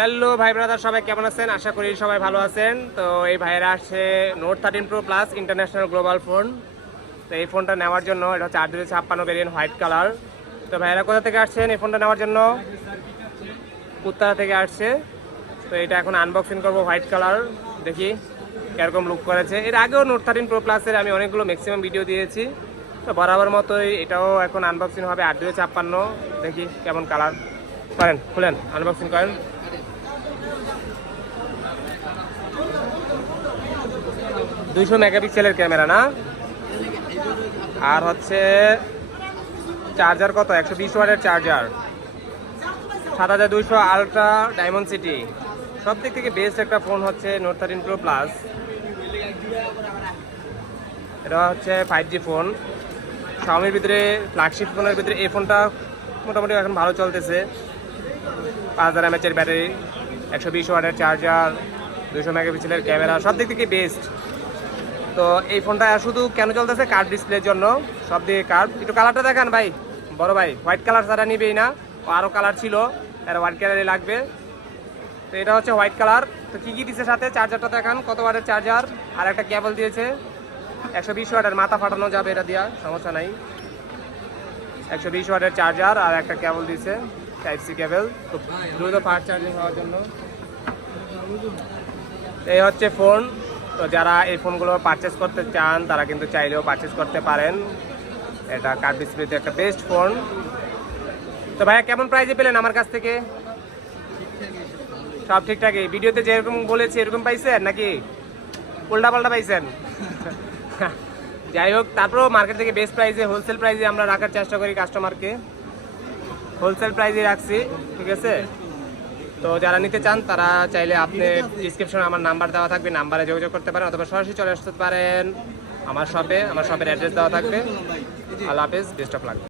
Hello ভাই brother, সবাই কেমন আছেন? আশা করি সবাই ভালো আছেন। তো এই ভাইয়েরা আসছে note 13 pro plus international global phone. তো এই ফোনটা নেওয়ার জন্য, এটা হচ্ছে 8/256 ভেরিয়েন্ট, হোয়াইট কালার। তো ভাইয়েরা কোথা থেকে আসছেন এই ফোনটা নেওয়ার জন্য? উত্তরা থেকে আসছে। তো এটা এখন আনবক্সিং করবো, হোয়াইট কালার। দেখি কীরকম লুক করেছে। এর আগেও নোট 13 প্রো প্লাসের আমি অনেকগুলো ম্যাক্সিমাম ভিডিও দিয়েছি। তো বরাবর মতোই এটাও এখন আনবক্সিং হবে 8/256। দেখি কেমন কালার। করেন, খুলেন, আনবক্সিং করেন। দুইশো মেগাপিক্সেলের ক্যামেরা না? আর হচ্ছে চার্জার কত? 120 ওয়াটের চার্জার, 7200 আলট্রা ডায়মন্ড সিটি। সব দিক থেকে বেস্ট একটা ফোন হচ্ছে নোট 13 প্রো প্লাস। এটা হচ্ছে 5G ফোন। শাওমির ভিতরে ফ্ল্যাগশিপ ফোনের ভিতরে এই ফোনটা মোটামুটি এখন ভালো চলতেছে। 5000 mAh ব্যাটারি, 120 ওয়াটের চার্জার, 200 মেগাপিক্সেলের ক্যামেরা, সব দিক থেকে বেস্ট। তো এই ফোনটা শুধু কেন চলতেছে? কার্ভ ডিসপ্লের জন্য। সব দিকে কার্ভ। একটু কালারটা দেখান ভাই, বড় ভাই। হোয়াইট কালার ছাড়া নিবেই না, আরও কালার ছিল, আর হোয়াইট কালারই লাগবে। তো এটা হচ্ছে হোয়াইট কালার। তো কী কী দিচ্ছে সাথে? চার্জারটা দেখান, কত ওয়াটের চার্জার, আর একটা কেবল দিয়েছে 120 ওয়াটের। মাথা ফাটানো যাবে এটা দিয়া, সমস্যা নাই। 120 ওয়াটের চার্জার আর একটা কেবল দিয়েছে, টাইপ সি কেবল, খুব দ্রুত ফাস্ট চার্জিং হওয়ার জন্য। এই হচ্ছে ফোন। তো যারা এই ফোনগুলো পারচেস করতে চান তারা কিন্তু চাইলেও পারচেস করতে পারেন। এটা কার্ভ ডিসপ্লেতে একটা বেস্ট ফোন। তো ভাইয়া কেমন প্রাইজে পেলেন আমার কাছ থেকে? সব ঠিকঠাকই? ভিডিওতে যেরকম বলেছি এরকম পাইছেন নাকি উল্টাপাল্টা পাইছেন? যাই হোক, তারপরেও মার্কেট থেকে বেস্ট প্রাইজে, হোলসেল প্রাইজে আমরা রাখার চেষ্টা করি কাস্টমারকে। হোলসেল প্রাইজে রাখছি, ঠিক আছে? তো যারা নিতে চান তারা চাইলে আপনি ডিসক্রিপশনে আমার নাম্বার দেওয়া থাকবে, নাম্বারে যোগাযোগ করতে পারেন, অথবা সরাসরি চলে আসতে পারেন আমার শপে। আমার শপের অ্যাড্রেস দেওয়া থাকবে। আল্লাহ হাফেজ, বেস্ট অফ লাক।